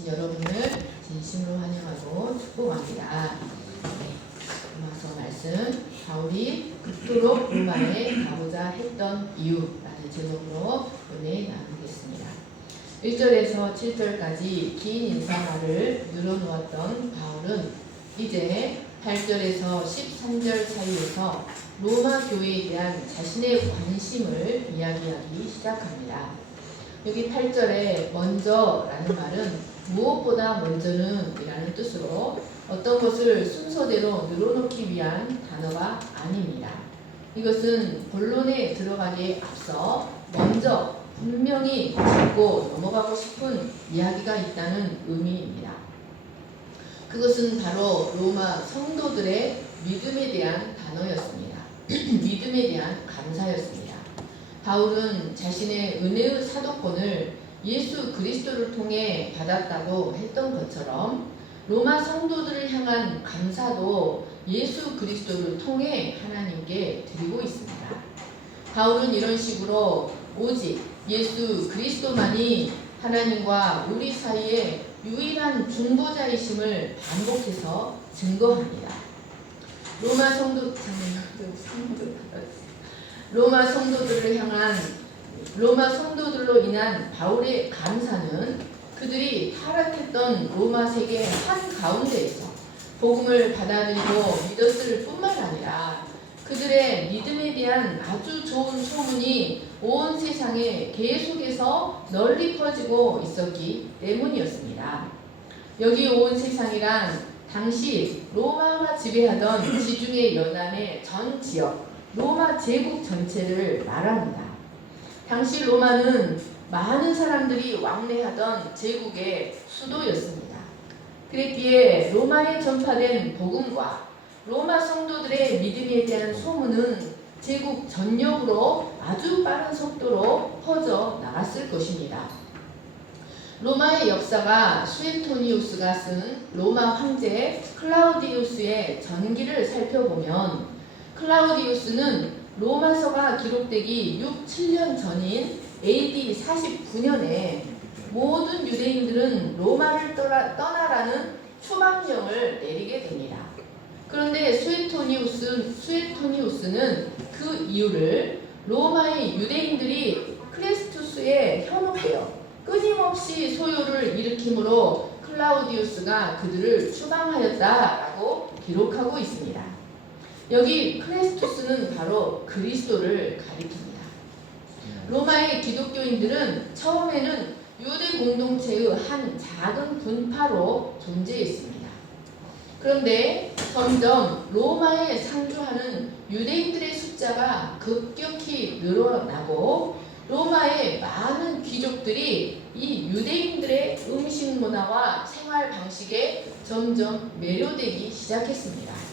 오신 여러분을 진심으로 환영하고 축복합니다. 로마서 말씀, 바울이 그토록 로마에 가고자 했던 이유라는 제목으로 은혜 나누겠습니다. 1절에서 7절까지 긴 인사말을 늘어놓았던 바울은 이제 8절에서 13절 사이에서 로마 교회에 대한 자신의 관심을 이야기하기 시작합니다. 여기 8절에 먼저라는 말은 무엇보다 먼저는 이라는 뜻으로 어떤 것을 순서대로 늘어놓기 위한 단어가 아닙니다. 이것은 본론에 들어가기에 앞서 먼저 분명히 짚고 넘어가고 싶은 이야기가 있다는 의미입니다. 그것은 바로 로마 성도들의 믿음에 대한 단어였습니다. 믿음에 대한 감사였습니다. 바울은 자신의 은혜의 사도권을 예수 그리스도를 통해 받았다고 했던 것처럼 로마 성도들을 향한 감사도 예수 그리스도를 통해 하나님께 드리고 있습니다. 바울은 이런 식으로 오직 예수 그리스도만이 하나님과 우리 사이에 유일한 중보자이심을 반복해서 증거합니다. 로마 성도들로 인한 바울의 감사는 그들이 타락했던 로마 세계 한가운데에서 복음을 받아들이고 믿었을 뿐만 아니라 그들의 믿음에 대한 아주 좋은 소문이 온 세상에 계속해서 널리 퍼지고 있었기 때문이었습니다. 여기 온 세상이란 당시 로마가 지배하던 지중해 연안의 전 지역, 로마 제국 전체를 말합니다. 당시 로마는 많은 사람들이 왕래하던 제국의 수도였습니다. 그랬기에 로마에 전파된 복음과 로마 성도들의 믿음에 대한 소문은 제국 전역으로 아주 빠른 속도로 퍼져 나갔을 것입니다. 로마의 역사가 수에토니우스가 쓴 로마 황제 클라우디우스의 전기를 살펴보면 클라우디우스는 로마서가 기록되기 6-7년 전인 AD 49년에 모든 유대인들은 로마를 떠나라는 추방령을 내리게 됩니다. 그런데 수에토니우스는 그 이유를 로마의 유대인들이 크레스투스에 현혹되어 끊임없이 소요를 일으키므로 클라우디우스가 그들을 추방하였다라고 기록하고 있습니다. 여기 크레스투스는 바로 그리스도를 가리킵니다. 로마의 기독교인들은 처음에는 유대 공동체의 한 작은 분파로 존재했습니다. 그런데 점점 로마에 상주하는 유대인들의 숫자가 급격히 늘어나고 로마의 많은 귀족들이 이 유대인들의 음식 문화와 생활 방식에 점점 매료되기 시작했습니다.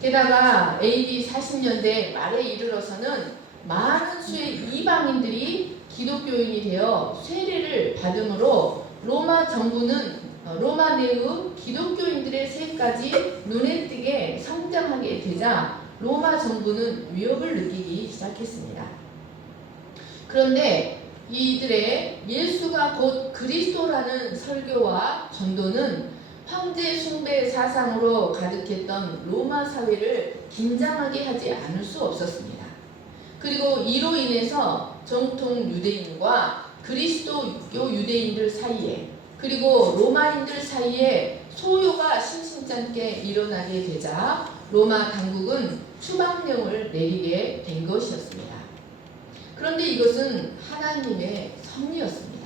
게다가 AD 40년대 말에 이르러서는 많은 수의 이방인들이 기독교인이 되어 세례를 받음으로 로마 정부는 로마 내의 기독교인들의 세까지 눈에 띄게 성장하게 되자 로마 정부는 위협을 느끼기 시작했습니다. 그런데 이들의 예수가 곧 그리스도라는 설교와 전도는 황제 숭배 사상으로 가득했던 로마 사회를 긴장하게 하지 않을 수 없었습니다. 그리고 이로 인해서 정통 유대인과 그리스도교 유대인들 사이에 그리고 로마인들 사이에 소요가 심심찮게 일어나게 되자 로마 당국은 추방령을 내리게 된 것이었습니다. 그런데 이것은 하나님의 섭리였습니다.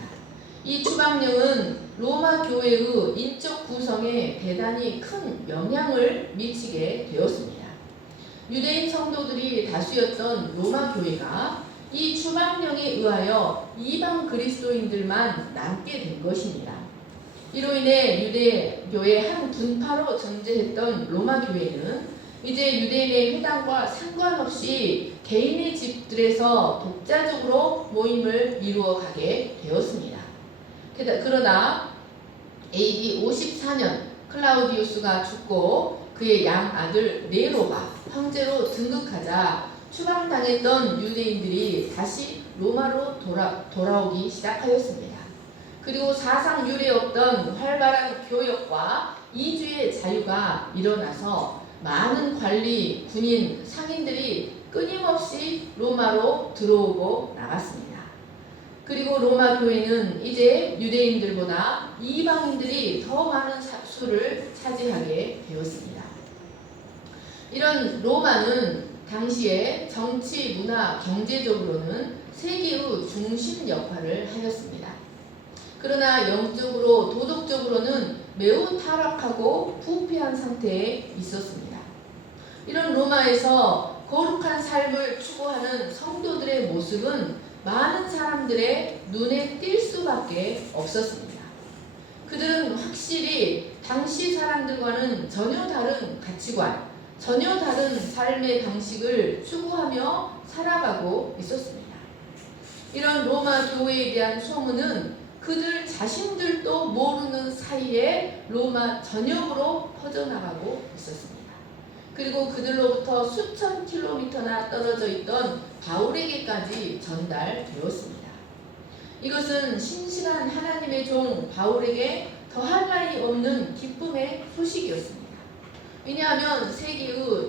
이 추방령은 로마 교회의 인적 구성에 대단히 큰 영향을 미치게 되었습니다. 유대인 성도들이 다수였던 로마 교회가 이 추방령에 의하여 이방 그리스도인들만 남게 된 것입니다. 이로 인해 유대교의 한 분파로 존재했던 로마 교회는 이제 유대인의 회당과 상관없이 개인의 집들에서 독자적으로 모임을 이루어 가게 되었습니다. 그러나 AD 54년 클라우디우스가 죽고 그의 양아들 네로가 황제로 등극하자 추방당했던 유대인들이 다시 로마로 돌아오기 시작하였습니다. 그리고 사상 유례 없던 활발한 교역과 이주의 자유가 일어나서 많은 관리, 군인, 상인들이 끊임없이 로마로 들어오고 나갔습니다. 그리고 로마 교회는 이제 유대인들보다 이방인들이 더 많은 수를 차지하게 되었습니다. 이런 로마는 당시에 정치, 문화, 경제적으로는 세계의 중심 역할을 하였습니다. 그러나 영적으로, 도덕적으로는 매우 타락하고 부패한 상태에 있었습니다. 이런 로마에서 거룩한 삶을 추구하는 성도들의 모습은 많은 사람들의 눈에 띌 수밖에 없었습니다. 그들은 확실히 당시 사람들과는 전혀 다른 가치관, 전혀 다른 삶의 방식을 추구하며 살아가고 있었습니다. 이런 로마 교회에 대한 소문은 그들 자신들도 모르는 사이에 로마 전역으로 퍼져나가고 있었습니다. 그리고 그들로부터 수천 킬로미터나 떨어져 있던 바울에게까지 전달되었습니다. 이것은 신실한 하나님의 종 바울에게 더할 나위 없는 기쁨의 소식이었습니다. 왜냐하면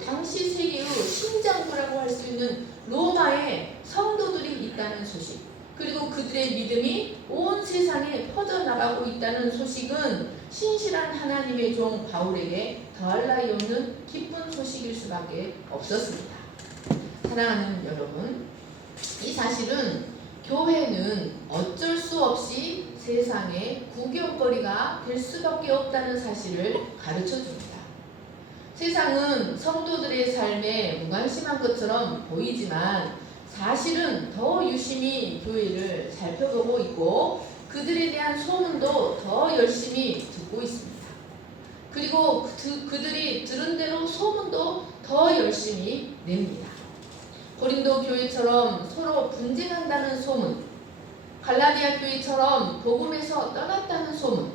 당시 세계의 심장부라고 할 수 있는 로마에 성도들이 있다는 소식, 그리고 그들의 믿음이 온 세상에 퍼져나가고 있다는 소식은 신실한 하나님의 종 바울에게 더할 나위 없는 기쁜 소식일 수밖에 없었습니다. 사랑하는 여러분, 이 사실은 교회는 어쩔 수 없이 세상의 구경거리가 될 수밖에 없다는 사실을 가르쳐줍니다. 세상은 성도들의 삶에 무관심한 것처럼 보이지만 사실은 더 유심히 교회를 살펴보고 있고 그들에 대한 소문도 더 열심히 듣고 있습니다. 그리고 그들이 들은 대로 소문도 더 열심히 냅니다. 고린도 교회처럼 서로 분쟁한다는 소문, 갈라디아 교회처럼 복음에서 떠났다는 소문,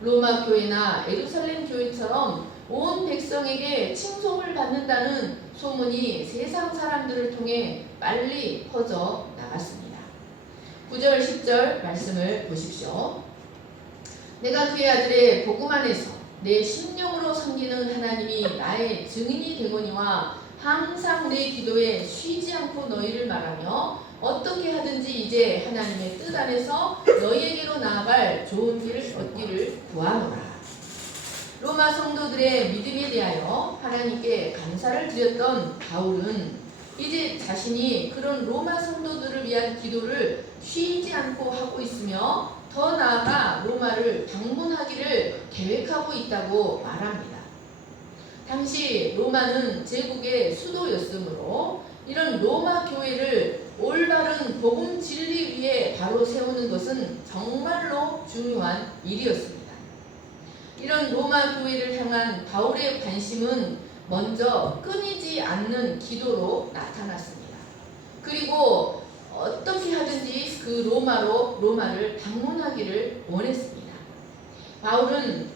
로마 교회나 예루살렘 교회처럼 온 백성에게 칭송을 받는다는 소문이 세상 사람들을 통해 빨리 퍼져 나갔습니다. 9절 10절 말씀을 보십시오. 내가 그의 아들의 복음 안에서 내 심령으로 섬기는 하나님이 나의 증인이 되거니와 항상 내 기도에 쉬지 않고 너희를 말하며 어떻게 하든지 이제 하나님의 뜻 안에서 너희에게로 나아갈 좋은 길을 얻기를 구하노라. 로마 성도들의 믿음에 대하여 하나님께 감사를 드렸던 바울은 이제 자신이 그런 로마 성도들을 위한 기도를 쉬지 않고 하고 있으며 더 나아가 로마를 방문하기를 계획하고 있다고 말합니다. 당시 로마는 제국의 수도였으므로 이런 로마 교회를 올바른 복음 진리 위에 바로 세우는 것은 정말로 중요한 일이었습니다. 이런 로마 교회를 향한 바울의 관심은 먼저 끊이지 않는 기도로 나타났습니다. 그리고 어떻게 하든지 그 로마를 방문하기를 원했습니다. 바울은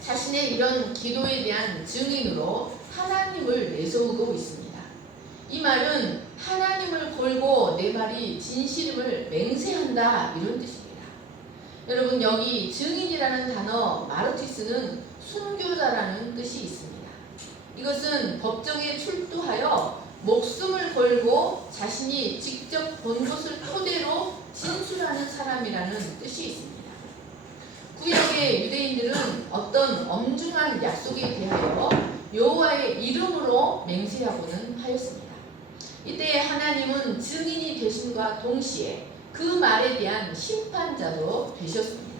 자신의 이런 기도에 대한 증인으로 하나님을 내세우고 있습니다. 이 말은 하나님을 걸고 내 말이 진실임을 맹세한다, 이런 뜻입니다. 여러분, 여기 증인이라는 단어 마르티스는 순교자라는 뜻이 있습니다. 이것은 법정에 출두하여 목숨을 걸고 자신이 직접 본 것을 토대로 진술하는 사람이라는 뜻이 있습니다. 구약의 유대인들은 어떤 엄중한 약속에 대하여 여호와의 이름으로 맹세하고는 하였습니다. 이때 하나님은 증인이 되심과 동시에 그 말에 대한 심판자도 되셨습니다.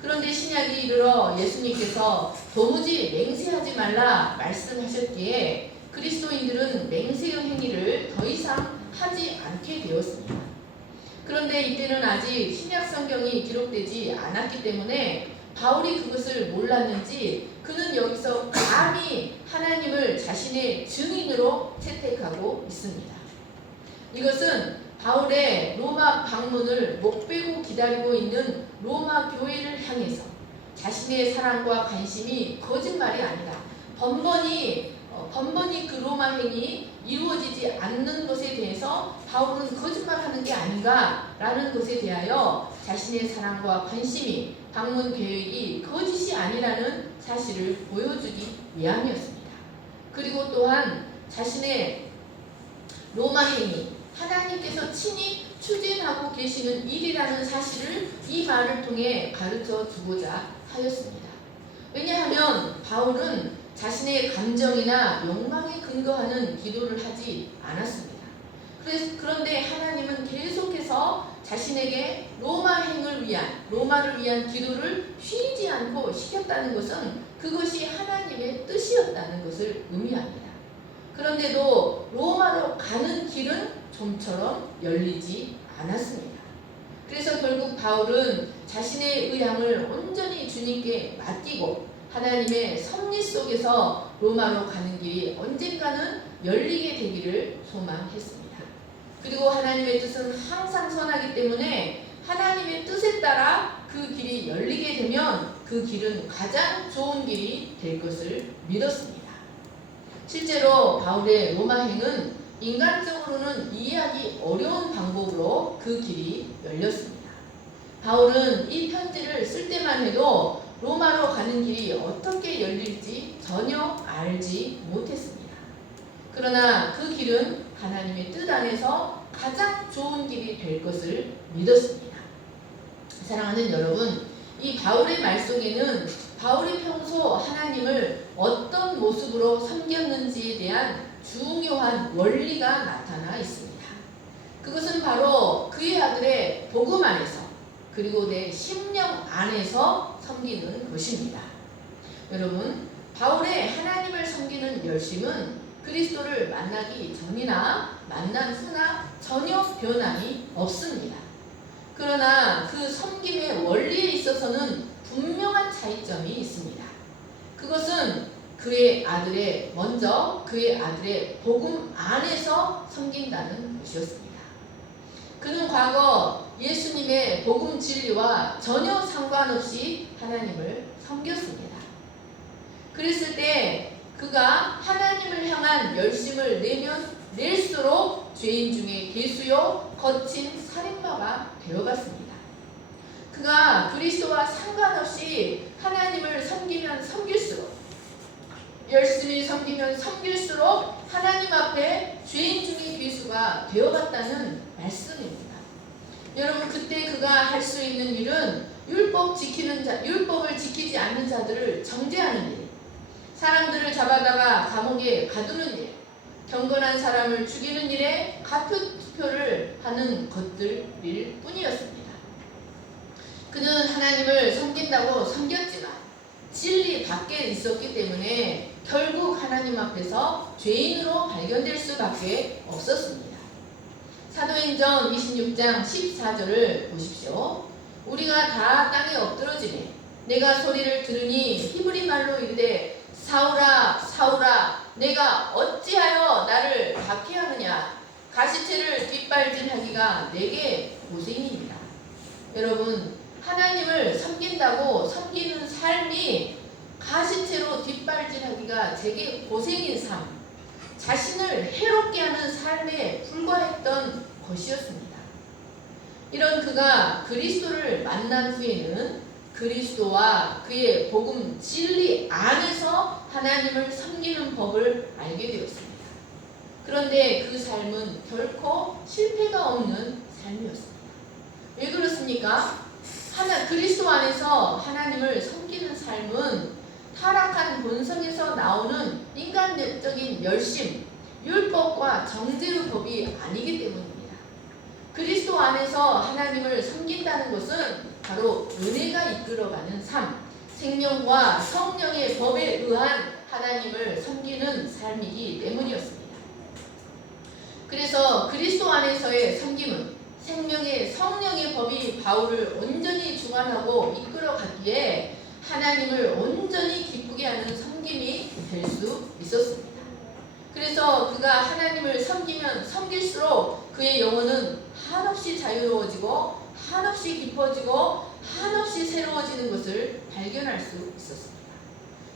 그런데 신약이 이르러 예수님께서 도무지 맹세하지 말라 말씀하셨기에 그리스도인들은 맹세의 행위를 더 이상 하지 않게 되었습니다. 그런데 이때는 아직 신약 성경이 기록되지 않았기 때문에 바울이 그것을 몰랐는지 그는 여기서 감히 하나님을 자신의 증인으로 채택하고 있습니다. 이것은 바울의 로마 방문을 목베고 기다리고 있는 로마 교회를 향해서 자신의 사랑과 관심이 거짓말이 아니라 번번이 그 로마 행이 이루어지지 않는 것에 대해서 바울은 거짓말하는 게 아닌가라는 것에 대하여 자신의 사랑과 관심이 방문 계획이 거짓이 아니라는 사실을 보여주기 위함이었습니다. 그리고 또한 자신의 로마 행위, 하나님께서 친히 추진하고 계시는 일이라는 사실을 이 말을 통해 가르쳐 주고자 하였습니다. 왜냐하면 바울은 자신의 감정이나 욕망에 근거하는 기도를 하지 않았습니다. 그런데 하나님은 계속해서 자신에게 로마를 위한 기도를 쉬지 않고 시켰다는 것은 그것이 하나님의 뜻이었다는 것을 의미합니다. 그런데도 로마로 가는 길은 좀처럼 열리지 않았습니다. 그래서 결국 바울은 자신의 의향을 온전히 주님께 맡기고 하나님의 섭리 속에서 로마로 가는 길이 언젠가는 열리게 되기를 소망했습니다. 그리고 하나님의 뜻은 항상 선하기 때문에 하나님의 뜻에 따라 그 길이 열리게 되면 그 길은 가장 좋은 길이 될 것을 믿었습니다. 실제로 바울의 로마행은 인간적으로는 이해하기 어려운 방법으로 그 길이 열렸습니다. 바울은 이 편지를 쓸 때만 해도 로마로 가는 길이 어떻게 열릴지 전혀 알지 못했습니다. 그러나 그 길은 하나님의 뜻 안에서 가장 좋은 길이 될 것을 믿었습니다. 사랑하는 여러분, 이 바울의 말 속에는 바울이 평소 하나님을 어떤 모습으로 섬겼는지에 대한 중요한 원리가 나타나 있습니다. 그것은 바로 그의 아들의 복음 안에서 그리고 내 심령 안에서 섬기는 것입니다. 여러분, 바울의 하나님을 섬기는 열심은 그리스도를 만나기 전이나 만난 후나 전혀 변함이 없습니다. 그러나 그 섬김의 원리에 있어서는 분명한 차이점이 있습니다. 그것은 먼저 그의 아들의 복음 안에서 섬긴다는 것이었습니다. 그는 과거 예수님의 복음 진리와 전혀 상관없이 하나님을 섬겼습니다. 그랬을 때 그가 하나님을 향한 열심을 내면 낼수록 죄인 중에 괴수요 거친 살인마가 되어갔습니다. 그가 그리스도와 상관없이 하나님을 섬기면 섬길수록 열심히 섬기면 섬길수록 하나님 앞에 죄인 중에 괴수가 되어갔다는 말씀입니다. 여러분, 그때 그가 할 수 있는 일은 율법을 지키지 않는 자들을 정죄하는 일, 사람들을 잡아다가 감옥에 가두는 일, 경건한 사람을 죽이는 일에 가표투표를 하는 것들일 뿐이었습니다. 그는 하나님을 섬긴다고 섬겼지만 진리 밖에 있었기 때문에 결국 하나님 앞에서 죄인으로 발견될 수밖에 없었습니다. 사도행전 26장 14절을 보십시오. 우리가 다 땅에 엎드러지매 내가 소리를 들으니 히브리 말로 이르되 사울아 사울아 내가 어찌하여 나를 박해하느냐 가시체를 뒷발질하기가 내게 고생입니다. 여러분, 하나님을 섬긴다고 섬기는 삶이 가시체로 뒷발질하기가 제게 고생인 삶, 자신을 해롭게 하는 삶에 불과했던 것이었습니다. 이런 그가 그리스도를 만난 후에는 그리스도와 그의 복음 진리 안에서 하나님을 섬기는 법을 알게 되었습니다. 그런데 그 삶은 결코 실패가 없는 삶이었습니다. 왜 그렇습니까? 그리스도 안에서 하나님을 섬기는 삶은 타락한 본성에서 나오는 인간적인 열심, 율법과 정죄의 법이 아니기 때문입니다. 그리스도 안에서 하나님을 섬긴다는 것은 바로 은혜가 이끌어가는 삶, 생명과 성령의 법에 의한 하나님을 섬기는 삶이기 때문이었습니다. 그래서 그리스도 안에서의 섬김은 생명의 성령의 법이 바울을 온전히 주관하고 이끌어가기에 하나님을 온전히 기쁘게 하는 섬김이 될 수 있었습니다. 그래서 그가 하나님을 섬기면 섬길수록 그의 영혼은 한없이 자유로워지고 한없이 깊어지고 한없이 새로워지는 것을 발견할 수 있었습니다.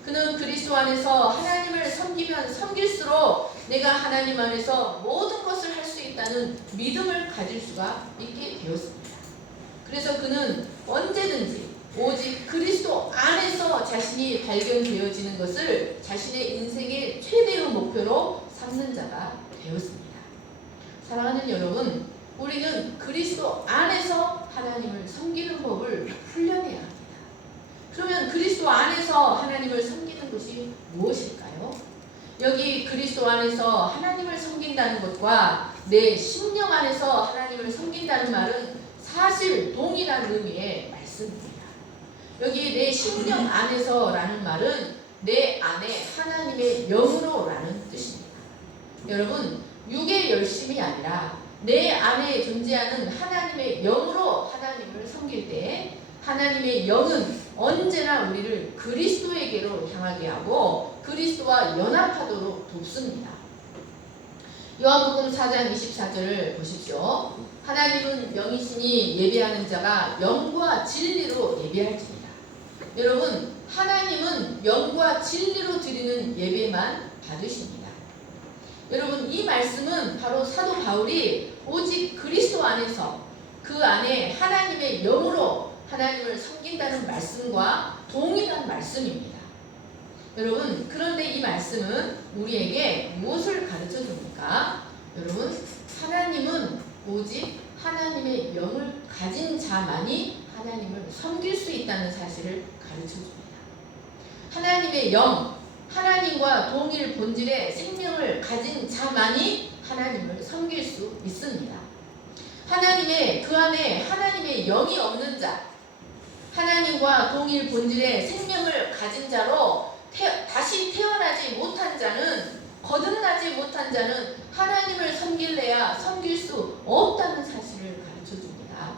그는 그리스도 안에서 하나님을 섬기면 섬길수록 내가 하나님 안에서 모든 것을 할 수 있다는 믿음을 가질 수가 있게 되었습니다. 그래서 그는 언제든지 오직 그리스도 안에서 자신이 발견되어지는 것을 자신의 인생의 최대의 목표로 삼는 자가 되었습니다. 사랑하는 여러분, 우리는 그리스도 안에서 하나님을 섬기는 법을 훈련해야 합니다. 그러면 그리스도 안에서 하나님을 섬기는 것이 무엇일까요? 여기 그리스도 안에서 하나님을 섬긴다는 것과 내 심령 안에서 하나님을 섬긴다는 말은 사실 동일한 의미의 말씀입니다. 여기 내 심령 안에서라는 말은 내 안에 하나님의 영으로라는 뜻입니다. 여러분, 육의 열심이 아니라 내 안에 존재하는 하나님의 영으로 하나님을 섬길 때 하나님의 영은 언제나 우리를 그리스도에게로 향하게 하고 그리스도와 연합하도록 돕습니다. 요한복음 4장 24절을 보십시오. 하나님은 영이시니 예배하는 자가 영과 진리로 예배할지니라. 여러분, 하나님은 영과 진리로 드리는 예배만 받으십니다. 여러분, 이 말씀은 바로 사도 바울이 오직 그리스도 안에서 그 안에 하나님의 영으로 하나님을 섬긴다는 말씀과 동일한 말씀입니다. 여러분, 그런데 이 말씀은 우리에게 무엇을 가르쳐 줍니까? 여러분, 하나님은 오직 하나님의 영을 가진 자만이 하나님을 섬길 수 있다는 사실을 가르쳐 줍니다. 하나님의 영, 하나님과 동일 본질의 생명을 가진 자만이 하나님을 섬길 수 있습니다. 하나님의 그 안에 하나님의 영이 없는 자, 하나님과 동일 본질의 생명을 가진 자로 다시 태어나지 못한 자는, 거듭나지 못한 자는 하나님을 섬길래야 섬길 수 없다는 사실을 가르쳐 줍니다.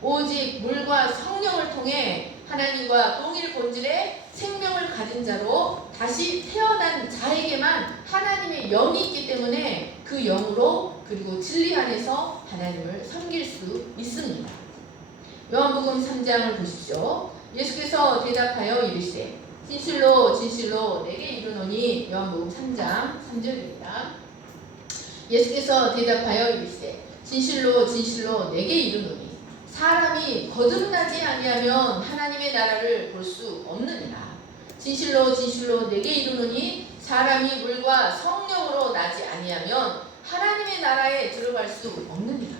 오직 물과 성령을 통해 하나님과 동일 본질의 생명을 가진 자로 다시 태어난 자에게만 하나님의 영이 있기 때문에 그 영으로 그리고 진리 안에서 하나님을 섬길 수 있습니다. 요한복음 3장을 보십시오. 예수께서 대답하여 이르시되 진실로 진실로 내게 이르노니, 요한복음 3장 3절입니다. 예수께서 대답하여 이르시되 진실로 진실로 내게 이르노니 사람이 거듭나지 아니하면 하나님의 나라를 볼 수 없느니라. 진실로 진실로 내게 이르노니 사람이 물과 성령으로 나지 아니하면 하나님의 나라에 들어갈 수 없느니라.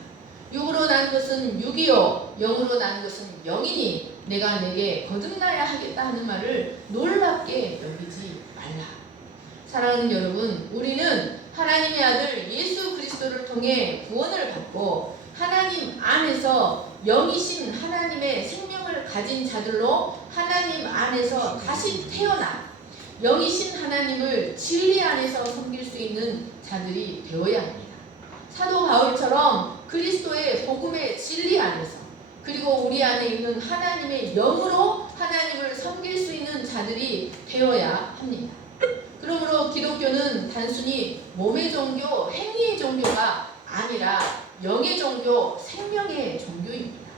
육으로 난 것은 육이요 영으로 난 것은 영이니 내가 내게 거듭나야 하겠다 하는 말을 놀랍게 여기지 말라. 사랑하는 여러분, 우리는 하나님의 아들 예수 그리스도를 통해 구원을 받고 하나님 안에서 영이신 하나님의 생명을 가진 자들로 하나님 안에서 다시 태어나 영이신 하나님을 진리 안에서 섬길 수 있는 자들이 되어야 합니다. 사도 바울처럼 그리스도의 복음의 진리 안에서 그리고 우리 안에 있는 하나님의 영으로 하나님을 섬길 수 있는 자들이 되어야 합니다. 그러므로 기독교는 단순히 몸의 종교, 행위의 종교가 아니라 영의 종교, 생명의 종교입니다.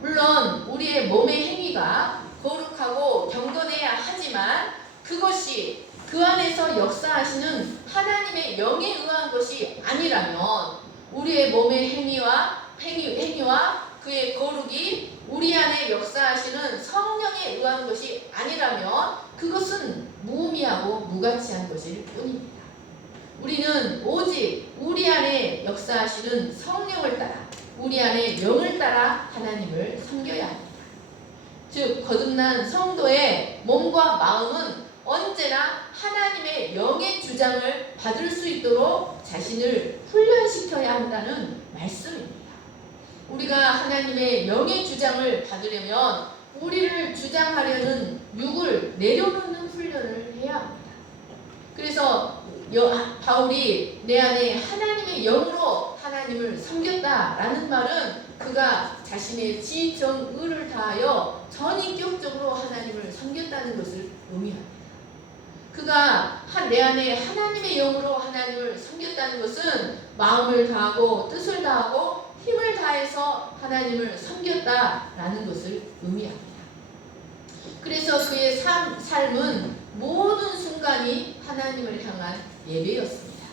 물론 우리의 몸의 행위가 거룩하고 경건해야 하지만 그것이 그 안에서 역사하시는 하나님의 영에 의한 것이 아니라면 우리의 몸의 행위와 그의 거룩이 우리 안에 역사하시는 성령에 의한 것이 아니라면 그것은 무의미하고 무가치한 것일 뿐입니다. 우리는 오직 우리 안에 역사하시는 성령을 따라 우리 안에 영을 따라 하나님을 섬겨야 합니다. 즉 거듭난 성도의 몸과 마음은 언제나 하나님의 영의 주장을 받을 수 있도록 자신을 훈련시켜야 한다는 말씀입니다. 우리가 하나님의 영의 주장을 받으려면 우리를 주장하려는 육을 내려놓는 훈련을 해야 합니다. 그래서 바울이 내 안에 하나님의 영으로 하나님을 섬겼다라는 말은 그가 자신의 지정의를 다하여 전인격적으로 하나님을 섬겼다는 것을 의미합니다. 그가 내 안에 하나님의 영으로 하나님을 섬겼다는 것은 마음을 다하고 뜻을 다하고 힘을 다해서 하나님을 섬겼다라는 것을 의미합니다. 그래서 그의 삶은 모든 순간이 하나님을 향한 예배였습니다.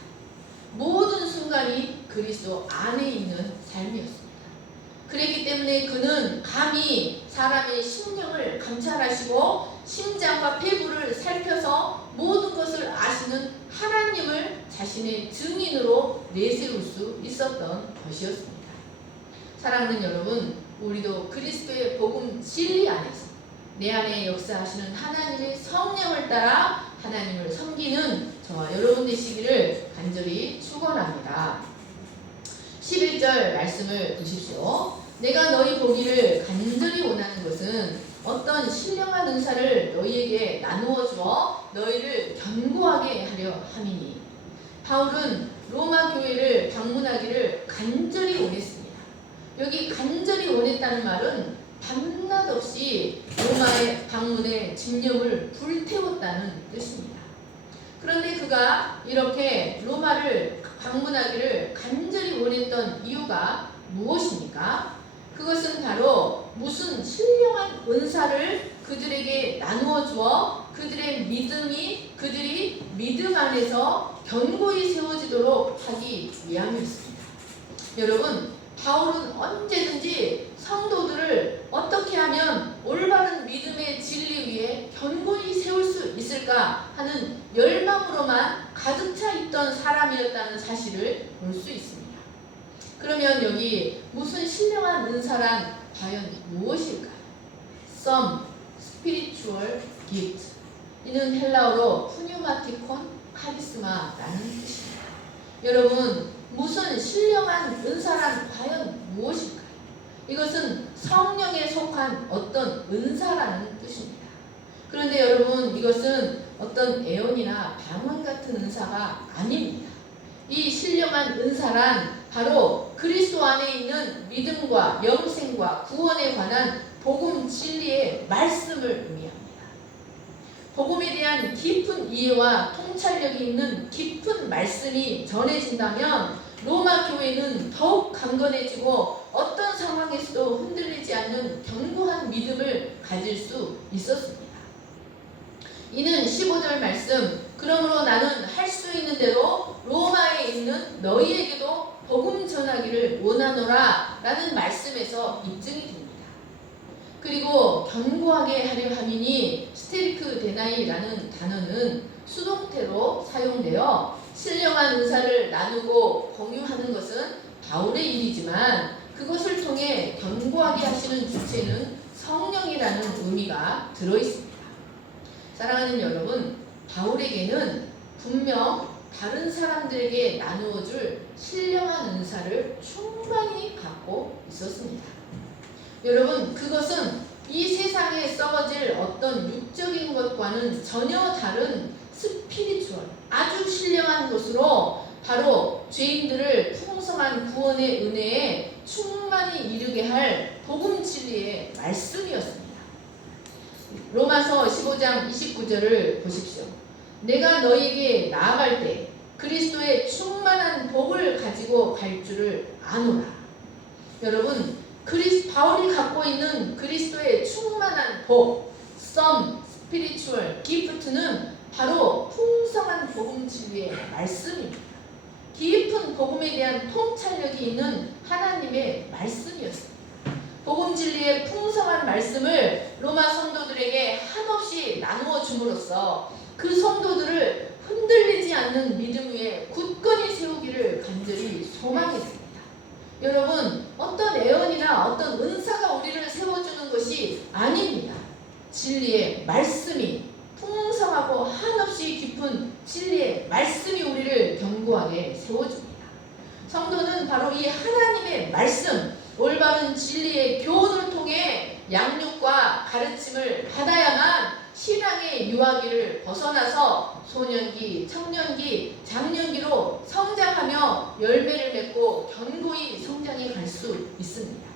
모든 순간이 그리스도 안에 있는 삶이었습니다. 그랬기 때문에 그는 감히 사람의 심령을 감찰하시고 심장과 폐부를 살펴서 모든 것을 아시는 하나님을 자신의 증인으로 내세울 수 있었던 것이었습니다. 사랑하는 여러분, 우리도 그리스도의 복음 진리 안에서 내 안에 역사하시는 하나님의 성령을 따라 하나님을 섬기는 저와 여러분 되시기를 간절히 축원합니다. 11절 말씀을 보십시오. 내가 너희 보기를 간절히 원하는 것은 어떤 신령한 은사를 너희에게 나누어 주어 너희를 견고하게 하려 함이니. 바울은 로마 교회를 방문하기를 간절히 원했습니다. 여기 간절히 원했다는 말은 밤낮 없이 로마의 방문에 집념을 불태웠다는 뜻입니다. 그런데 그가 이렇게 로마를 방문하기를 간절히 원했던 이유가 무엇입니까? 그것은 바로 무슨 신령한 은사를 그들에게 나누어 주어 그들의 그들이 믿음 안에서 견고히 세워지도록 하기 위함이었습니다. 여러분, 바울은 언제든지 성도들을 어떻게 하면 올바른 믿음의 진리 위에 견고히 세울 수 있을까 하는 열망으로만 가득 차 있던 사람이었다는 사실을 볼 수 있습니다. 그러면 여기 무슨 신령한 은사란 과연 무엇일까요? Some spiritual gift. 이는 헬라어로 푸뉴마티콘 카리스마라는 뜻입니다. 여러분, 무슨 신령한 은사란 과연 무엇일까요? 이것은 성령에 속한 어떤 은사라는 뜻입니다. 그런데 여러분, 이것은 어떤 애언이나 방언 같은 은사가 아닙니다. 이 신령한 은사란 바로 그리스도 안에 있는 믿음과 영생과 구원에 관한 복음 진리의 말씀을 의미합니다. 복음에 대한 깊은 이해와 통찰력이 있는 깊은 말씀이 전해진다면 로마 교회는 더욱 강건해지고 어떤 상황에서도 흔들리지 않는 견고한 믿음을 가질 수 있었습니다. 이는 15절 말씀, 그러므로 나는 할 수 있는 대로 로마에 있는 너희에게도 복음 전하기를 원하노라 라는 말씀에서 입증이 됩니다. 그리고 견고하게 하려 함이니 스테리크 데나이라는 단어는 수동태로 사용되어 신령한 은사를 나누고 공유하는 것은 바울의 일이지만 그것을 통해 견고하게 하시는 주체는 성령이라는 의미가 들어있습니다. 사랑하는 여러분, 바울에게는 분명 다른 사람들에게 나누어줄 신령한 은사를 충만히 갖고 있었습니다. 여러분, 그것은 이 세상에 썩어질 어떤 육적인 것과는 전혀 다른 스피리추얼, 아주 신령한 것으로 바로 죄인들을 풍성한 구원의 은혜에 충만히 이르게 할 복음 진리의 말씀이었습니다. 로마서 15장 29절을 보십시오. 내가 너희에게 나아갈 때 그리스도의 충만한 복을 가지고 갈 줄을 아노라. 여러분, 바울이 갖고 있는 그리스도의 충만한 복, some spiritual gift는 바로 풍성한 복음 진리의 말씀입니다. 깊은 복음에 대한 통찰력이 있는 하나님의 말씀이었습니다. 복음 진리의 풍성한 말씀을 로마 성도들에게 한없이 나누어 줌으로써 그 성도들을 흔들리지 않는 믿음 위에 굳건히 세우기를 간절히 소망했습니다. 여러분, 어떤 애언이나 어떤 은사가 우리를 세워주는 것이 아닙니다. 진리의 말씀이 풍성하고 한없이 깊은 진리의 말씀이 우리를 견고하게 세워줍니다. 성도는 바로 이 하나님의 말씀, 올바른 진리의 교훈을 통해 양육과 가르침을 받아야만 신앙의 유아기를 벗어나서 소년기, 청년기, 장년기로 성장하며 열매를 맺고 견고히 성장해 갈 수 있습니다.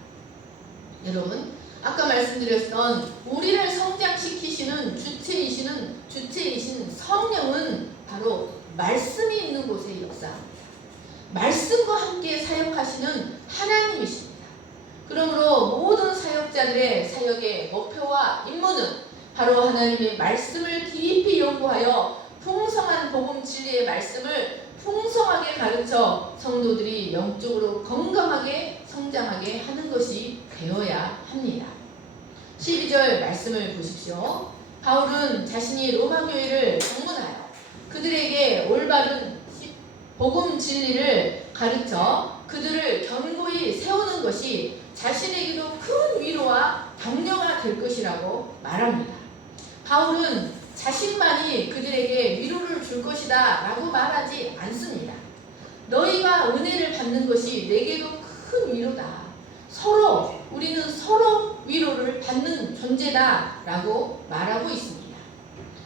여러분, 아까 말씀드렸던 우리를 성장시키시는 주체이신 성령은 바로 말씀이 있는 곳의 역사입니다. 말씀과 함께 사역하시는 하나님이십니다. 그러므로 모든 사역자들의 사역의 목표와 임무는 바로 하나님의 말씀을 깊이 연구하여 풍성한 복음 진리의 말씀을 풍성하게 가르쳐 성도들이 영적으로 건강하게 성장하게 하는 것이 되어야 합니다. 12절 말씀을 보십시오. 바울은 자신이 로마 교회를 방문하여 그들에게 올바른 복음 진리를 가르쳐 그들을 견고히 세우는 것이 자신에게도 큰 위로와 격려가 될 것이라고 말합니다. 바울은 자신만이 그들에게 위로를 줄 것이다 라고 말하지 않습니다. 너희가 은혜를 받는 것이 내게도 큰 위로다. 우리는 서로 위로를 받는 존재다 라고 말하고 있습니다.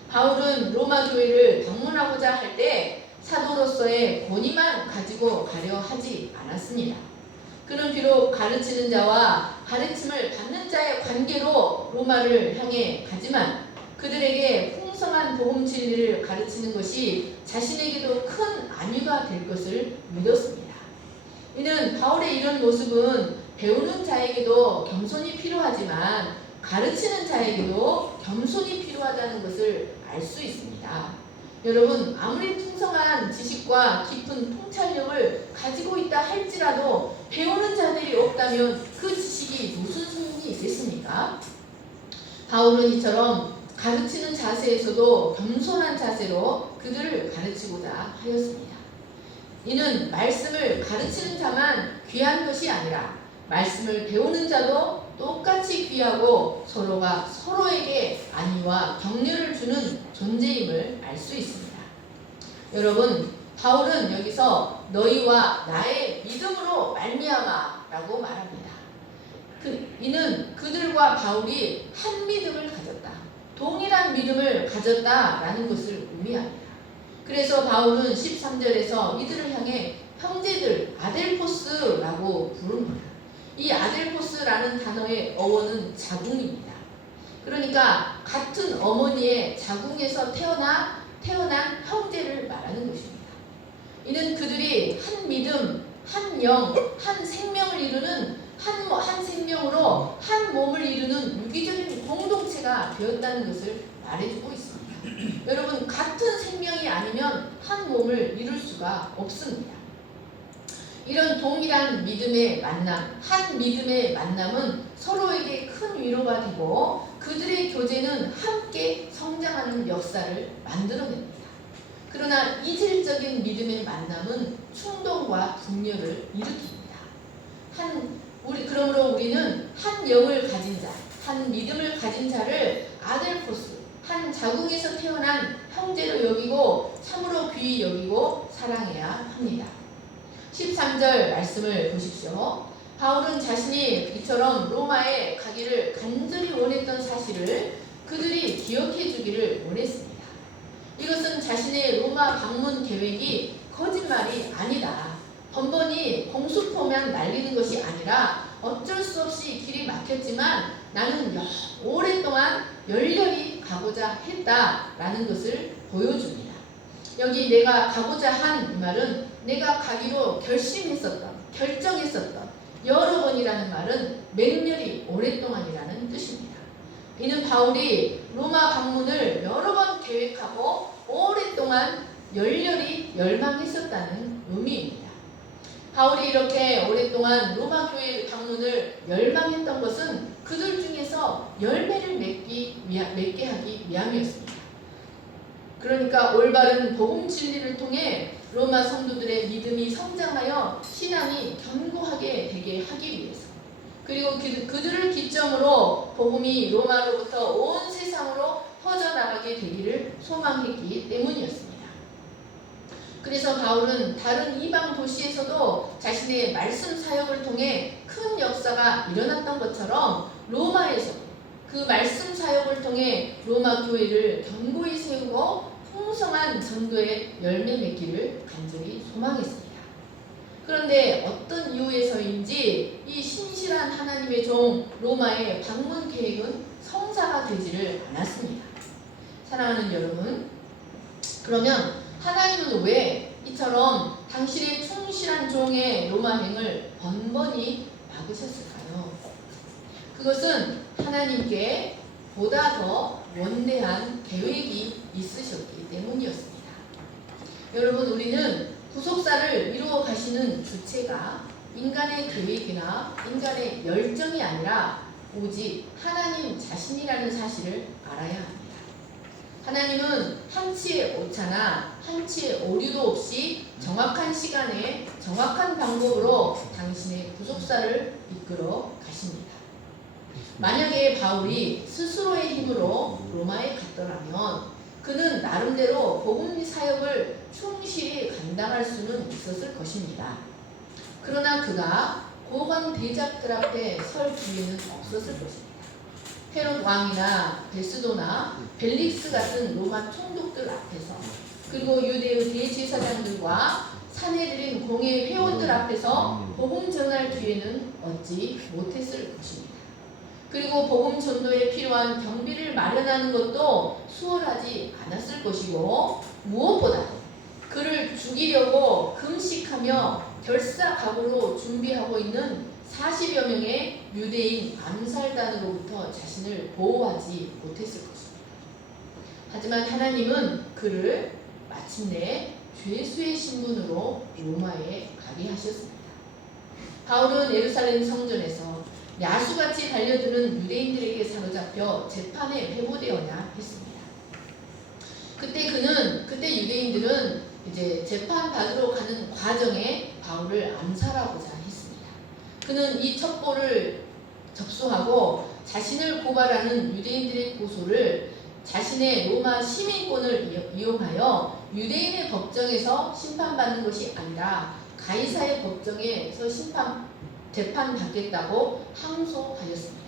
바울은 로마 교회를 방문하고자 할 때 사도로서의 권위만 가지고 가려 하지 않았습니다. 그는 비록 가르치는 자와 가르침을 받는 자의 관계로 로마를 향해 가지만 그들에게 풍성한 복음 진리를 가르치는 것이 자신에게도 큰 안위가 될 것을 믿었습니다. 이는 바울의 이런 모습은 배우는 자에게도 겸손이 필요하지만 가르치는 자에게도 겸손이 필요하다는 것을 알 수 있습니다. 여러분, 아무리 풍성한 지식과 깊은 통찰력을 가지고 있다 할지라도 배우는 자들이 없다면 그 지식이 무슨 소용이 있겠습니까? 바울은 이처럼 가르치는 자세에서도 겸손한 자세로 그들을 가르치고자 하였습니다. 이는 말씀을 가르치는 자만 귀한 것이 아니라 말씀을 배우는 자도 똑같이 귀하고 서로가 서로에게 안위와 격려를 주는 존재임을 알 수 있습니다. 여러분, 바울은 여기서 너희와 나의 믿음으로 말미암아 라고 말합니다. 이는 그들과 바울이 한 믿음을 가졌다. 동일한 믿음을 가졌다라는 것을 의미합니다. 그래서 바울은 13절에서 이들을 향해 형제들 아델포스라고 부릅니다. 이 아델포스라는 단어의 어원은 자궁입니다. 그러니까 같은 어머니의 자궁에서 태어난 형제를 말하는 것입니다. 이는 그들이 한 믿음, 한 영, 한 생명을 이루는 한 생명으로 한 몸을 이루는 유기적인 공동체가 되었다는 것을 말해주고 있습니다. 여러분, 같은 생명이 아니면 한 몸을 이룰 수가 없습니다. 이런 동일한 믿음의 만남, 한 믿음의 만남은 서로에게 큰 위로가 되고 그들의 교제는 함께 성장하는 역사를 만들어냅니다. 그러나 이질적인 믿음의 만남은 충동과 분열을 일으킵니다. 그러므로 우리는 한 영을 가진 자, 한 믿음을 가진 자를 아델포스, 한 자궁에서 태어난 형제로 여기고 참으로 귀히 여기고 사랑해야 합니다. 13절 말씀을 보십시오. 바울은 자신이 이처럼 로마에 가기를 간절히 원했던 사실을 그들이 기억해 주기를 원했습니다. 이것은 자신의 로마 방문 계획이 거짓말이 아니다. 번번이 공수포만 날리는 것이 아니라 어쩔 수 없이 길이 막혔지만 나는 오랫동안 열렬히 가고자 했다라는 것을 보여줍니다. 여기 내가 가고자 한 이 말은 내가 가기로 결정했었던 여러 번이라는 말은 맹렬히 오랫동안이라는 뜻입니다. 이는 바울이 로마 방문을 여러 번 계획하고 오랫동안 열렬히 열망했었다는 의미입니다. 바울이 이렇게 오랫동안 로마 교회 방문을 열망했던 것은 그들 중에서 열매를 맺게 하기 위함이었습니다. 그러니까 올바른 복음 진리를 통해 로마 성도들의 믿음이 성장하여 신앙이 견고하게 되게 하기 위해서, 그리고 그들을 기점으로 복음이 로마로부터 온 세상으로 퍼져나가게 되기를 소망했기 때문이었습니다. 그래서 바울은 다른 이방 도시에서도 자신의 말씀 사역을 통해 큰 역사가 일어났던 것처럼 로마에서도 그 말씀 사역을 통해 로마 교회를 견고히 세우고 풍성한 전도의 열매 맺기를 간절히 소망했습니다. 그런데 어떤 이유에서인지 이 신실한 하나님의 종 로마의 방문 계획은 성사가 되지를 않았습니다. 사랑하는 여러분, 그러면 하나님은 왜 이처럼 당신의 충실한 종의 로마행을 번번이 막으셨을까요? 그것은 하나님께 보다 더 원대한 계획이 있으셨기 때문이었습니다. 여러분, 우리는 구속사를 이루어 가시는 주체가 인간의 계획이나 인간의 열정이 아니라 오직 하나님 자신이라는 사실을 알아야 합니다. 하나님은 한치의 오차나 한치의 오류도 없이 정확한 시간에 정확한 방법으로 당신의 구속사를 이끌어 가십니다. 만약에 바울이 스스로의 힘으로 로마에 갔더라면 그는 나름대로 복음 사역을 충실히 감당할 수는 있었을 것입니다. 그러나 그가 고관 대작들 앞에 설 기회는 없었을 것입니다. 헤롯 왕이나 베스도나 벨릭스 같은 로마 총독들 앞에서, 그리고 유대의 대제사장들과 사내들인 공회 회원들 앞에서 복음 전할 기회는 얻지 못했을 것입니다. 그리고 복음 전도에 필요한 경비를 마련하는 것도 수월하지 않았을 것이고, 무엇보다 그를 죽이려고 금식하며 결사각오로 준비하고 있는 40여 명의 유대인 암살단으로부터 자신을 보호하지 못했을 것입니다. 하지만 하나님은 그를 마침내 죄수의 신분으로 로마에 가게 하셨습니다. 바울은 예루살렘 성전에서 야수같이 달려드는 유대인들에게 사로잡혀 재판에 회부되어야 했습니다. 그때 유대인들은 이제 재판 받으러 가는 과정에 바울을 암살하고자 했습니다. 그는 이 첩보를 접수하고 자신을 고발하는 유대인들의 고소를 자신의 로마 시민권을 이용하여 유대인의 법정에서 심판받는 것이 아니라 가이사의 법정에서 재판받겠다고 항소하였습니다.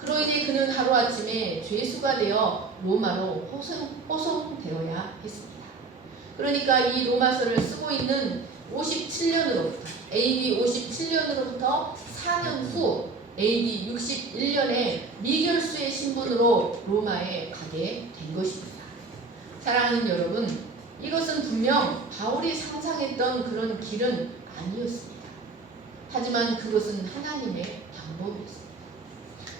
그로 인해 그는 하루아침에 죄수가 되어 로마로 호송되어야 했습니다. 그러니까 이 로마서를 쓰고 있는 57년으로부터 AD 57년으로부터 4년 후 AD 61년에 미결수의 신분으로 로마에 가게 된 것입니다. 사랑하는 여러분, 이것은 분명 바울이 상상했던 그런 길은 아니었습니다. 하지만 그것은 하나님의 방법이었습니다.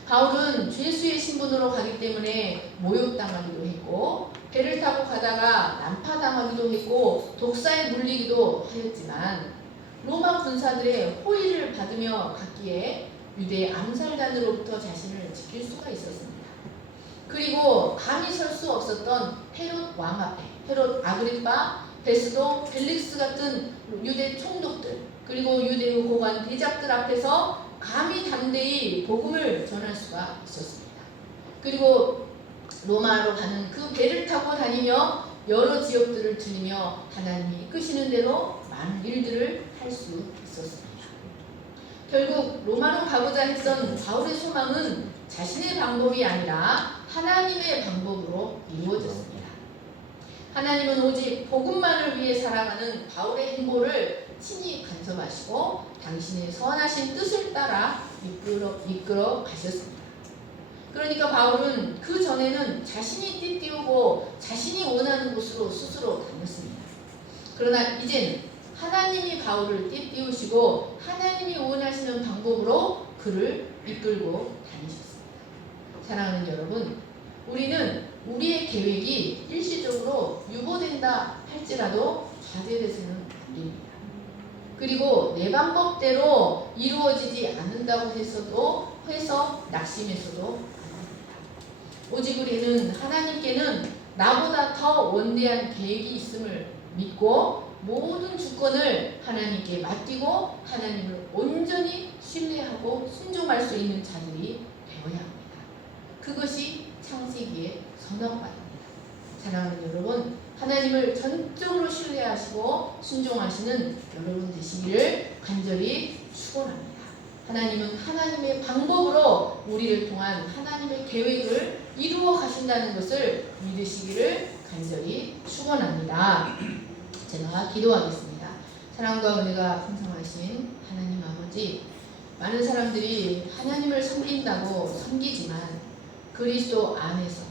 바울은 죄수의 신분으로 가기 때문에 모욕당하기도 했고, 배를 타고 가다가 난파당하기도 했고, 독사에 물리기도 하였지만 로마 군사들의 호의를 받으며 갔기에 유대 암살단으로부터 자신을 지킬 수가 있었습니다. 그리고 감히 설 수 없었던 헤롯 왕 앞에, 헤롯 아그리파, 베스도, 벨릭스 같은 유대 총독들, 그리고 유대의 고관 대작들 앞에서 감히 담대히 복음을 전할 수가 있었습니다. 그리고 로마로 가는 그 배를 타고 다니며 여러 지역들을 들리며 하나님이 이끄시는 대로 많은 일들을 할 수 있었습니다. 결국 로마로 가고자 했던 바울의 소망은 자신의 방법이 아니라 하나님의 방법으로 이루어졌습니다. 하나님은 오직 복음만을 위해 살아가는 바울의 행보를 친히 간섭하시고 당신의 선하신 뜻을 따라 이끌어 가셨습니다. 그러니까 바울은 그 전에는 자신이 띠띠우고 자신이 원하는 곳으로 스스로 다녔습니다. 그러나 이제는 하나님이 바울을 띠띠우시고 하나님이 원하시는 방법으로 그를 이끌고 다니셨습니다. 사랑하는 여러분, 우리는 우리의 계획이 일시적으로 유보된다 할지라도 좌절해서는 안 됩니다. 그리고 내 방법대로 이루어지지 않는다고 해서 낙심해서도 안 됩니다. 오직 우리는 하나님께는 나보다 더 원대한 계획이 있음을 믿고 모든 주권을 하나님께 맡기고 하나님을 온전히 신뢰하고 순종할 수 있는 자들이 되어야 합니다. 그것이 창세기의 선언과입니다. 사랑하는 여러분, 하나님을 전적으로 신뢰하시고 순종하시는 여러분 되시기를 간절히 축원합니다. 하나님은 하나님의 방법으로 우리를 통한 하나님의 계획을 이루어 가신다는 것을 믿으시기를 간절히 축원합니다. 제가 기도하겠습니다. 사랑과 은혜가 풍성하신 하나님 아버지, 많은 사람들이 하나님을 섬긴다고 섬기지만 그리스도 안에서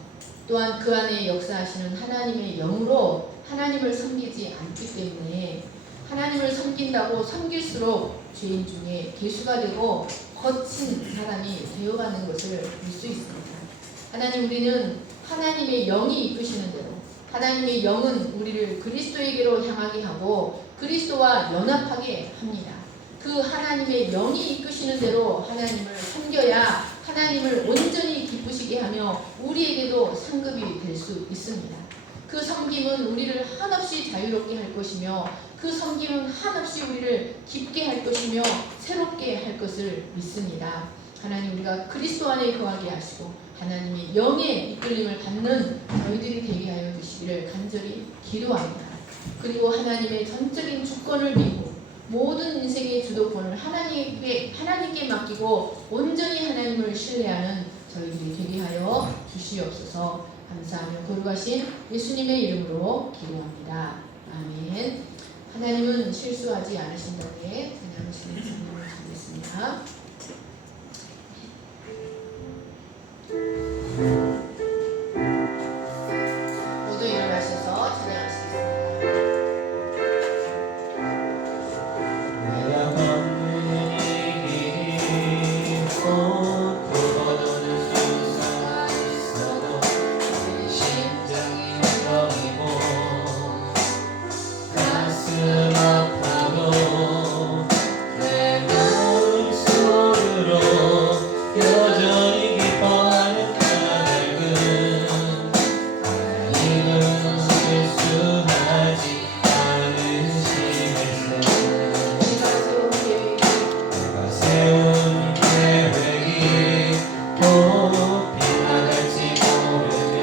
또한 그 안에 역사하시는 하나님의 영으로 하나님을 섬기지 않기 때문에 하나님을 섬긴다고 섬길수록 죄인 중에 괴수가 되고 거친 사람이 되어가는 것을 볼 수 있습니다. 하나님, 우리는 하나님의 영이 이끄시는 대로, 하나님의 영은 우리를 그리스도에게로 향하게 하고 그리스도와 연합하게 합니다. 그 하나님의 영이 이끄시는 대로 하나님을 섬겨야 하나님을 온전히 기쁘시게 하며 우리에게도 상급이 될 수 있습니다. 그 섬김은 우리를 한없이 자유롭게 할 것이며 그 섬김은 한없이 우리를 기쁘게 할 것이며 새롭게 할 것을 믿습니다. 하나님, 우리가 그리스도 안에 거하게 하시고 하나님의 영의 이끌림을 받는 저희들이 되게 하여 주시기를 간절히 기도합니다. 그리고 하나님의 전적인 주권을 믿고 모든 인생의 주도권을 하나님께 맡기고 온전히 하나님을 신뢰하는 저희들이 되게 하여 주시옵소서. 감사하며 거룩하신 예수님의 이름으로 기도합니다. 아멘. 하나님은 실수하지 않으신다네. 찬양하시는 예수님을 드리겠습니다. 모두 일어나셔서 찬양하시겠습니다. 내가 걷는 이 길 깊고 굵어도는 수상한 있어도 내 심장이 울렁이고 가슴 아파도 내 마음 속으로 여전히 기뻐하는 까닭은 하나님은 실수하지 않으시면서 내가 세운 계획이 또 빗나갈지 모르며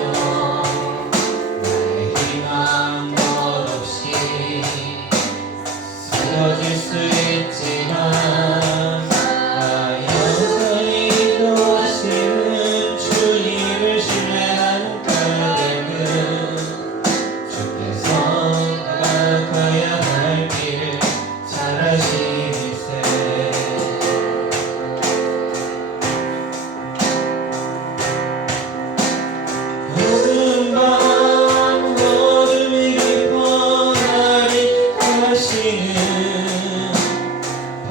나의 희망 없이 쓰러질 수 있지만 나 여전히 인도하시는 주님을 신뢰하는 까닭은 주께서 내가 가야 할 길을 잘 아시니세. 어두운 밤 어둠이 깊어 나를 가시는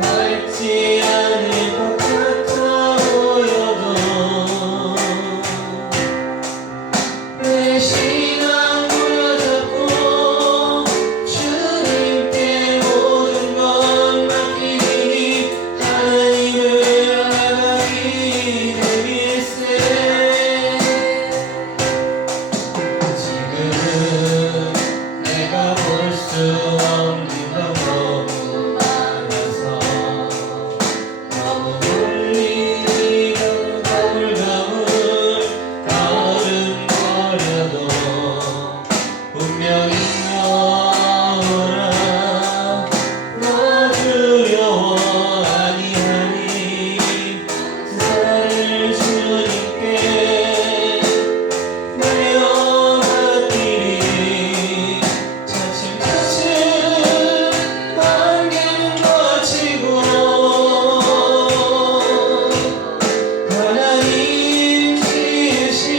밝지 않을 것 같아 보여도 내 신앙 부여잡고 주님께 모든 것 맡기니 하나님을 나가기 되겠세. 지금은 내가 볼 수 없는 건 너무 많아서 너무 멀리 가물가물 걸음거려도 분명히 너라 나 두려워 아니하니 살 주님께 내어 맡기리. 차츰차츰 안개는 거치고 하나님 지으신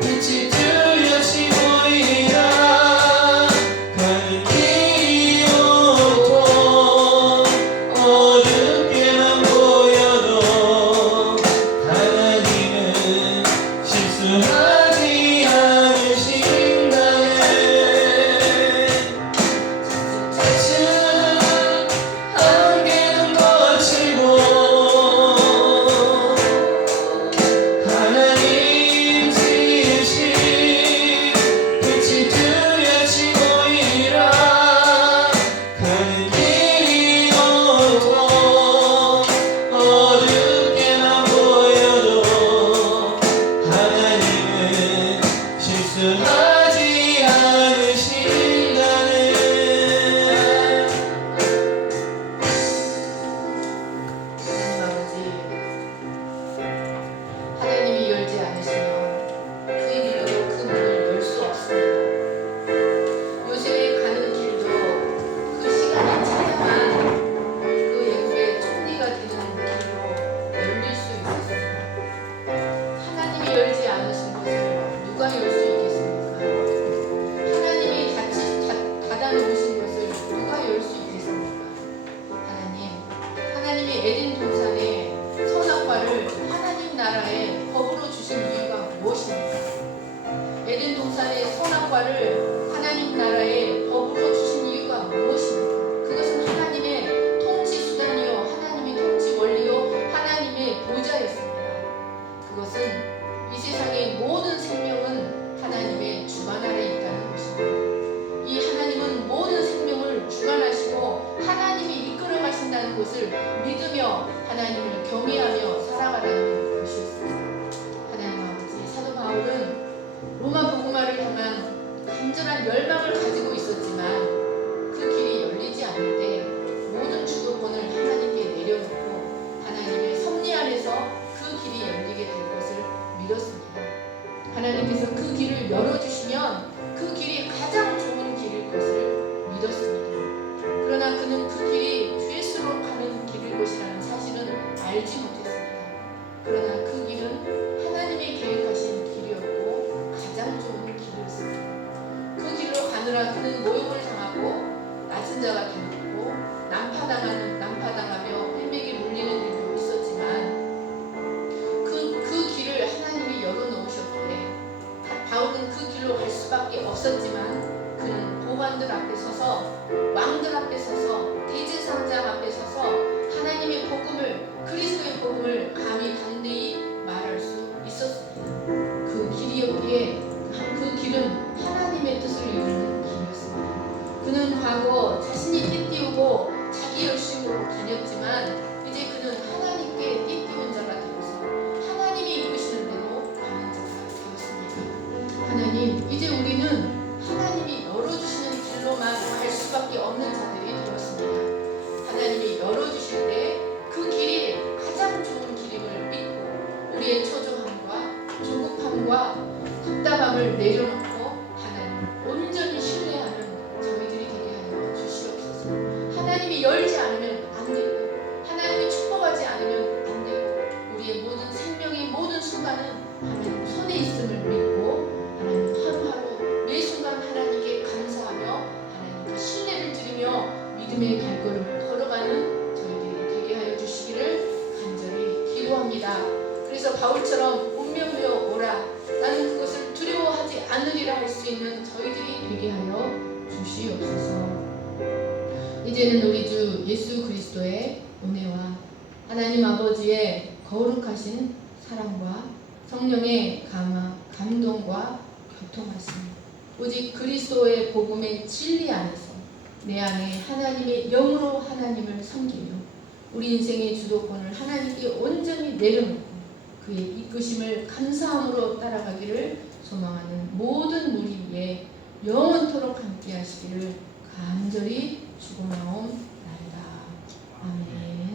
빛이 뚜렷이 보이라. 가는 길이 온통 어둡게만 보여도 하나님은 실수하지 않으신다네. 차츰 안개는 거치고 하나님 지으신 빛이 뚜렷이 보이라. 가는 길이 온통 어둡게만 보여도 하나님은 실수하지 않으신다네. 하나님 아버지, 하나님이 열지 않으시면 우리들도 그 문을 열 수 없습니다. 요셉에 가는 길도 그 시간에 찾아만 그 애굽의 총리가 되는 길로 열릴 수 있었습니다. 하나님이 열지 않으신 것을 누가 열 수 있겠습니까? 하나님이 닫아놓으신 것을 누가 열 수 있겠습니까? 하나님이 에덴 동산에 선악과를 하나님 나라의 법으로 주신 이유가 무엇입니까? 에덴 동산의 선악과를 하나님 나라의 법으로 주신 이유가 무엇입니까? 그것은 하나님의 열망을 가지고 있었지만 그 길이 열리지 않을 때 모든 주도권을 하나님께 내려놓고 하나님의 섭리 안에서 그 길이 열리게 될 것을 믿었습니다. 하나님께서 그 길을 열어주시면 그 길이 가장 좋은 길일 것을 믿었습니다. 그러나 그는 그 길이 죄수로 가는 길일 것이라는 사실은 알지 못했습니다. 그러나 그 길은 하나님이 계획하신 길이었고 가장 좋은 길이었습니다. 그 길로 가느라 그는 모욕을 당하고 낮은 자가 되었고 난파당하며 헬맥에 물리는 일도 있었지만 그 길을 하나님이 열어놓으셨기에 바울은 그 길로 갈 수밖에 없었지만 그는 고관들 앞에 서서 왕들 앞에 서서 대제사장 앞에 서서 하나님의 복음을 그리스도의 복음을 감히 담대히 말할 수 있었습니다. 그 길이었기에 그 길은 하나님의 뜻을 이루는 길이었습니다. 그는 과거 자신이 띠띠우고 자기 열심으로 다녔지만 이제 그는 하나님께 띠띠운 자가 되어서 하나님이 이끄시는 대로 가는 자가 되었습니다. 하나님, 이제 우리는 하나님이 열어주시는 길로만 갈 수밖에 없는 자들이 되었습니다. 하나님이 열어주실 때 그 길이 가장 좋은 길임을 믿고 우리의 초조함과 조급함과 답답함을 내려놓고 하나님을 온전히 신뢰하는 저희들이 되게 하여 주시옵소서. 하나님이 열지 않으면 안 되고 하나님이 축복하지 않으면 안 되고 우리의 모든 생명의 모든 순간은 하나님 손에 있음을 믿고 하나님 하루하루 매 순간 하나님께 감사하며 하나님께 신뢰를 드리며 믿음의 발걸음을 걸어가는 저희들이 되게 하여 주시기를 간절히 기도합니다. 그래서 바울처럼 운명되어 오라, 나는 그것을 두려워하지 않으리라 할 수 있는 저희들이 되게 하여 주시옵소서. 이제는 우리 주 예수 그리스도의 은혜와 하나님 아버지의 거룩하신 사랑과 성령의 감동과 교통하심, 오직 그리스도의 복음의 진리 안에서 내 안에 하나님의 영으로 하나님을 섬기며 우리 인생의 주도권을 하나님께 온전히 내려놓고 그의 이끄심을 감사함으로 따라가기를 소망하는 모든 무리에 영원토록 함께 하시기를 간절히 축원하옵나이다. 아멘.